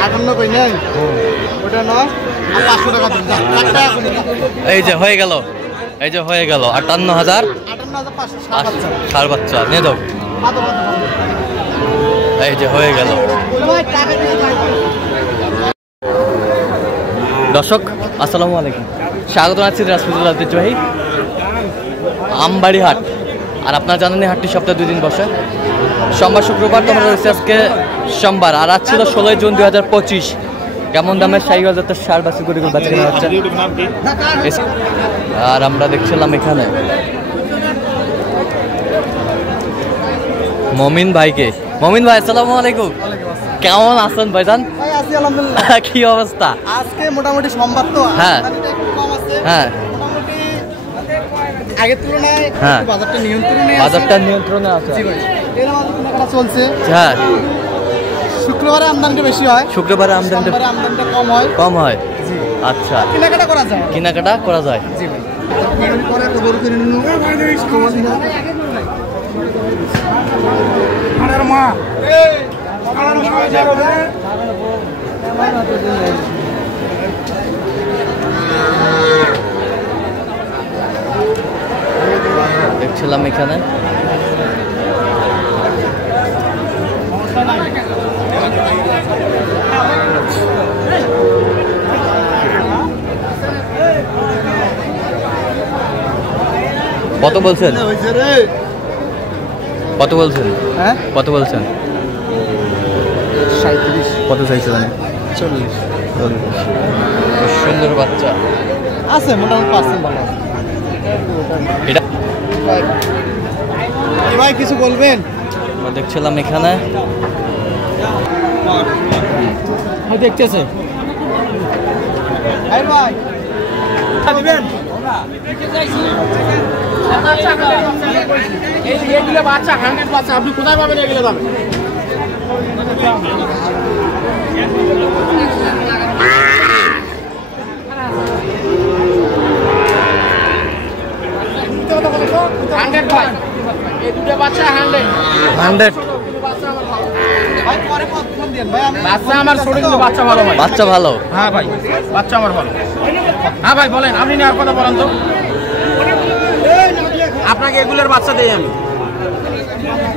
58 কই নাই ওটা নয় আর 500 টাকা দিন এই যে হয়ে গেল 58,000 58500 ষাঁড় বাচ্চা নিয়ে দাও এই যে হয়ে গেল। দর্শক আসসালামু আলাইকুম, স্বাগত জানাচ্ছি রাজপুতুল ঐতিহ্যবাহী আমবাড়ি হাট। আর আপনারা জানেন হাটটি সপ্তাহে 2 দিন বসে, সোমবার শুক্রবার। তোমরা রয়েছে আজকে সোমবার, আর আজ ছিল 16 জুন 2025। কেমন দামের শাহিওয়াল জাতের ষাঁড় বাছুর গরু বেচা কেনা হচ্ছে। আর আমরা দেখছিলাম এখানে মমিন ভাইকে। মমিন ভাই আসসালামু আলাইকুম, কেমন আছেন ভাইজান? ভাই আছি আলহামদুলিল্লাহ। কি অবস্থা? আজকে মোটামুটি সোমবার তো হ্যাঁ কম আছে। হ্যাঁ মোটামুটি আগের তুলনায় হ্যাঁ বাজারটা নিয়ন্ত্রণে নিয়ন্ত্রণে আছে। জি ভাই, এর মধ্যে কেনাকাটা চলছে। হ্যাঁ শুক্রবারে আমদানিটা বেশি হয়, শুক্রবারে আমদানিটা সোমবারে আমদানিটা কম হয়। জি আচ্ছা, কেনাকাটা করা যায়। জি ভাই পরে একটা গরু কিনে নিন মা দেখছিলাম এখানে কত বলছেন? হ্যাঁ কত বলছেন? 37 কত চাইছিলেন? 40 সুন্দর বাচ্চা আছে, মোটামুটি পার্সেন্ট ভালো আছে। এটা ভাই কিছু বলবেন? আমরা দেখছিলাম এখানে দেখতেছে ভাই দিবেন এইগুলো বাচ্চা 100 বাচ্চা আপনি কোথায় পাবেন এগুলো দাম? বাচ্চা ভালো। হ্যাঁ ভাই বাচ্চা আমার ভালো। হ্যাঁ ভাই বলেন, আপনি নেওয়ার কথা বলেন তো। আপনাকে এগুলোর বাচ্চা দেই আমি,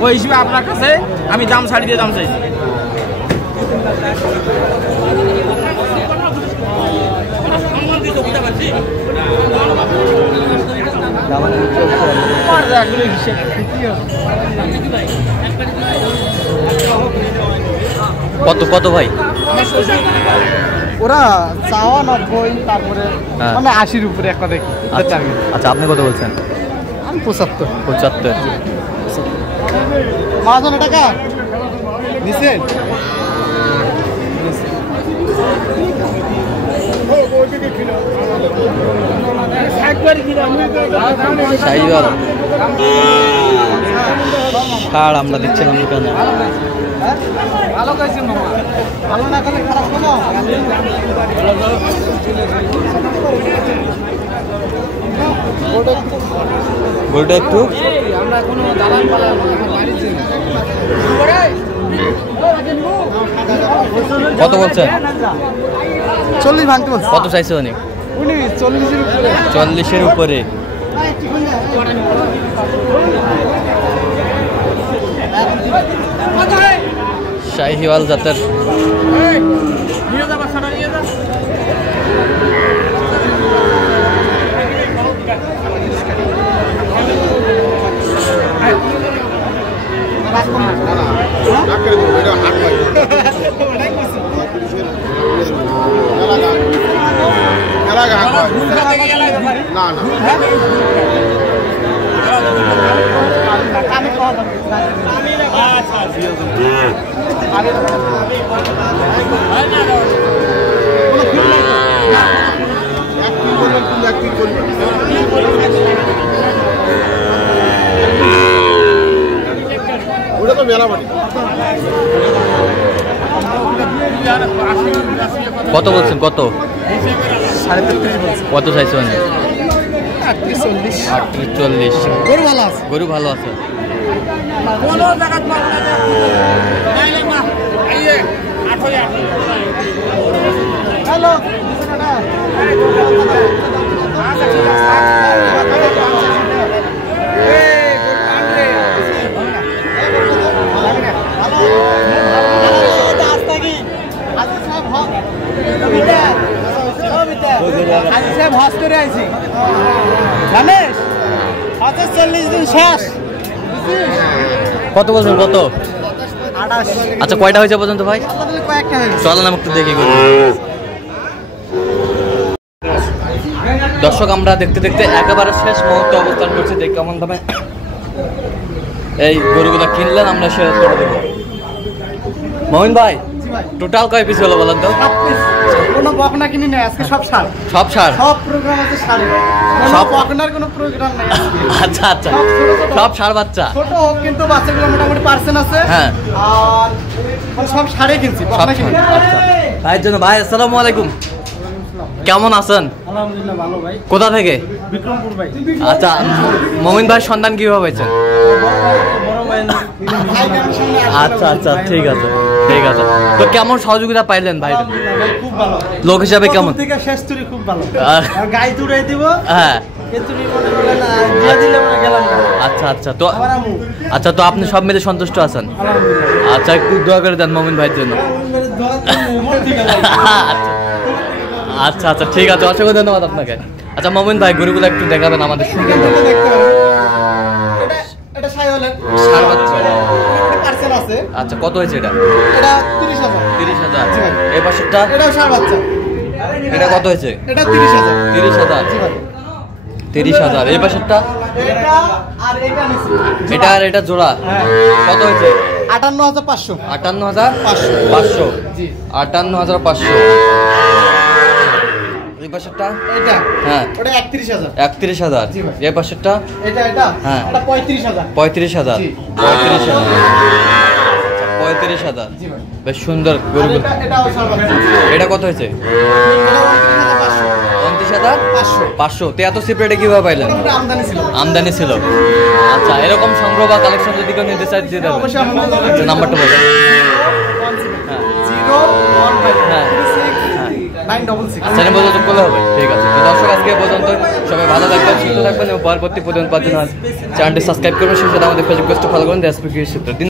ওই হিসেবে আপনার কাছে আমি দাম ছাড়ি দিয়ে দাম চাইছি। কত ভাই? ওরা চাওয়া 90, তারপরে মানে 80-র উপরে একটা দেখি। আচ্ছা আপনি কত বলছেন? আমি 75 5,000 টাকা নিছেন? শাহিওয়াল ষাঁড় আমরা দেখছিলাম এখানে। ভালো না করে খারাপ কোনো গরুটা একটু আমরা কোনো দালান কত বলছেন? 40 ভাঙতে বলছে। কত চাইছে উনি? 40-এর উপরে। শাহিওয়াল জাতের কত বলছেন? কত? 35.5 কত চাইছে মানে? 38-40 গরু ভালো আছে, গরু ভালো আছে। কত বলছেন কত? আচ্ছা কয়টা হয়েছে পর্যন্ত ভাই? চলেন আমি একটু দেখি করি। দর্শক আমরা দেখতে দেখতে একেবারে শেষ মুহূর্তে অবস্থান করছি, দেখি কেমন দামে এই গরুগুলো কিনলেন আমরা সে করে দেবো। মহিন ভাই টোটাল কয় পিস হলো বলেন তো? কোনো বকনা কিনি না আজকে, সব সার। সব সার? সব প্রোগ্রাম আছে সারে, সব বকনার কোনো প্রোগ্রাম নাই। আচ্ছা আচ্ছা, সব সার বাচ্চা। ছোট হোক কিন্তু বাচ্চাগুলো মোটামুটি পার্সেন্ট আছে। হ্যাঁ, আর সব সারে কিনছি, সব বকনা কিনি। আচ্ছা ভাইয়ের জন্য। ভাই আসসালামু আলাইকুম, কেমন আছেন? আলহামদুলিল্লাহ ভালো ভাই। কোথা থেকে? বিক্রমপুর ভাই। আচ্ছা মমিন ভাইয়ের সন্ধান কিভাবে হয়েছে? আচ্ছা আচ্ছা, ঠিক আছে ঠিক আছে। তো কেমন সহযোগিতা পাইলেন ভাই? খুব ভালো লোক হিসাবে কেমন? থেকে শেষ তুরি খুব ভালো। আর গাই তুড়াই দিব। হ্যাঁ কেতুরি মনে করে না দিয়ে দিলে মনে গেলাম না। আচ্ছা আচ্ছা, তো আবার আমু। আচ্ছা তো আপনি সব মিলে সন্তুষ্ট আছেন? আলহামদুলিল্লাহ। আচ্ছা একটু দোয়া করে দেন মমিন ভাইয়ের জন্য। আচ্ছা আচ্ছা ঠিক আছে, অসংখ্য ধন্যবাদ আপনাকে। আচ্ছা মমিন ভাই গরুগুলো একটু দেখাবেন আমাদের সুন্দর এটা সাইওয়ালের সার বাচ্চা। পার্সেল আছে। আচ্ছা কত হয়েছে এটা? এটা 30,000। 30,000। জি ভাই। এই পাশেরটা? এটাও সার বাচ্চা। এটা কত হয়েছে? এটা 30,000। 30,000। জি ভাই। 30,000। এই পাশেরটা? এটা আর এটা নিছি। এটা আর এটা জোড়া হ্যাঁ। কত হয়েছে? 58,500। 58,500। জি। 58,500। এই পাশেরটা? এটা হ্যাঁ। ওটা 31,000। 31,000। জি ভাই। এই পাশেরটা? এটা হ্যাঁ। এটা 35,000। 35,000। জি। 35,000। 35,000। জি ভাই। বেশ সুন্দর আর গরুগুলো। এটাও সার বাচ্চা। এটা কত হয়েছে? এটা 29,500। 29,500। তো এত সিপ্রেটে কিভাবে পাইলেন? এটা আমদানি ছিল। আমদানি ছিল। আচ্ছা এরকম সংগ্রহ বা কালেকশন যদি কেউ নিতে চাই দিয়ে দেবেন। অবশ্যই আমাদের আচ্ছা নাম্বারটা বলবেন। 015 হ্যাঁ। 966। চ্যানেল পর্যন্ত করলে হবে। ঠিক আছে তো দর্শক আজকে পর্যন্ত সবাই ভালো থাকবেন, সুস্থ থাকবেন এবং পরবর্তী পর্যন্ত চ্যানেলটি সাবস্ক্রাইব করবেন, সেই সাথে আমাদের ফেসবুক পেজটা ফলো করুন।